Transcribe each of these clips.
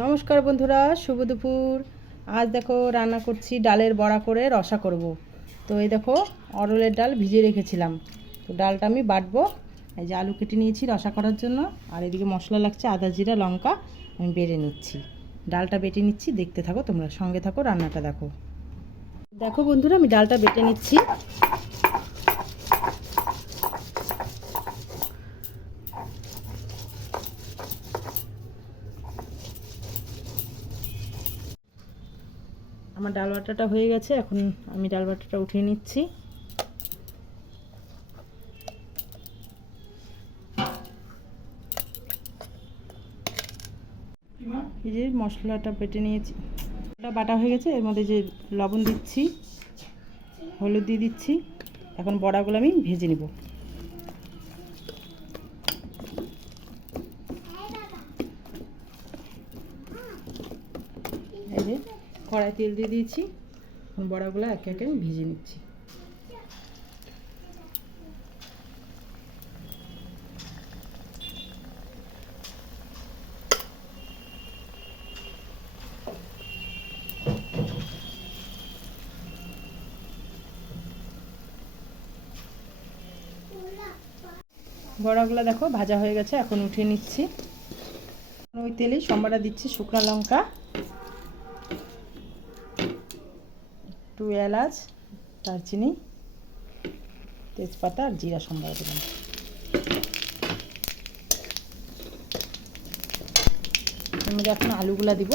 নমস্কার বন্ধুরা, শুভ দুপুর। আজ দেখো রান্না করছি ডালের বড়া করে রসা করব। তো এই দেখো অরলের ডাল ভিজিয়ে রেখেছিলাম। তো ডালটা আমি বাটবো। এই যে আলু কেটে নিয়েছি রসা করার জন্য, আর এদিকে মশলা লাগছে আদা জিরা লঙ্কা আমি বেটে নিচ্ছি। ডালটা বেটে নিচ্ছি, দেখতে থাকো, তোমরা সঙ্গে থাকো, রান্নাটা দেখো। দেখো বন্ধুরা, আমি ডালটা বেটে নিচ্ছি। আমার ডাল বাটাটা হয়ে গেছে, এখন আমি ডাল বাটাটা উঠিয়ে নিচ্ছি। এই যে মশলাটা বেটে নিয়েছি, ওটা বাটা হয়ে গেছে। এর মধ্যে যে লবণ দিচ্ছি, হলুদ দিয়ে দিচ্ছি। এখন বড়াগুলো আমি ভেজে নেব। এই যে কড়াই তেল দিয়ে দিয়েছি, এখন বড়াগুলো একে একে আমি ভেজে নিচ্ছি। বড়াগুলো দেখো ভাজা হয়ে গেছে, এখন উঠিয়ে নিচ্ছি। ওই তেলেই সম্বারটা দিচ্ছি, শুকনো লঙ্কা, একটু এলাচ, দারচিনি, তেজপাতা আর জিরা সম্বারা দিলাম। এর মধ্যে এখন আলুগুলা দিব।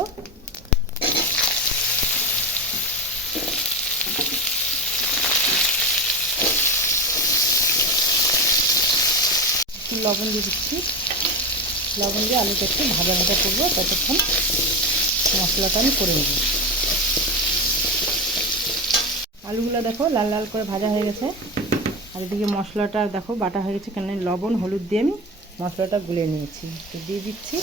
লবণ দিয়ে দিচ্ছি, লবণ দিয়ে আলুটা একটু ভাজা ভাজা করবো, ততক্ষণ মশলাটা আমি করে নেব। আলুগুলো দেখো লাল লাল করে ভাজা হয়ে গেছে, আর এদিকে মশলাটা দেখো বাটা হয়ে গেছে। কেন লবণ হলুদ দিয়ে আমি মশলাটা গুলে নিয়েছি, তো দিয়ে দিচ্ছি।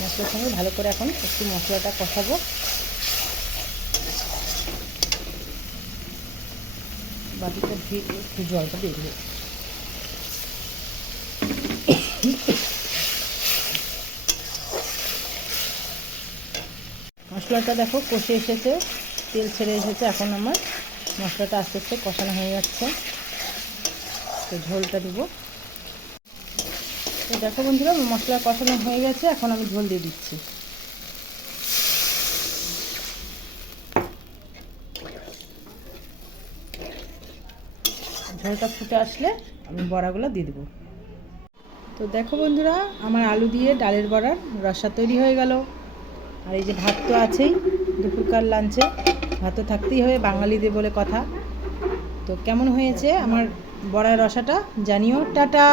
মশলার সঙ্গে ভালো করে এখন একটু মশলাটা কষাবো। বাটিটা দিয়ে একটু জলটা দিয়ে দেবো। মশলাটা দেখো কষে এসেছে, তেল ছেড়ে এসেছে। এখন আমার মশলাটা আস্তে আস্তে কষানো হয়ে যাচ্ছে, তো ঝোলটা দিব। তো দেখো বন্ধুরা, মশলা কষানো হয়ে গেছে, এখন আমি ঝোল দিয়ে দিচ্ছি। ঝোলটা ফুটে আসলে আমি বড়াগুলো দিয়ে দেবো। তো দেখো বন্ধুরা, আমার আলু দিয়ে ডালের বড়ার রসা তৈরি হয়ে গেল। আর এই যে ভাত তো আছেই, দুপুরকার লাঞ্চে ভাত তো থাকতেই হবে, বাঙালিদের বলে কথা। তো কেমন হয়েছে আমার বড়ার রসাটা জানিও। টাটা।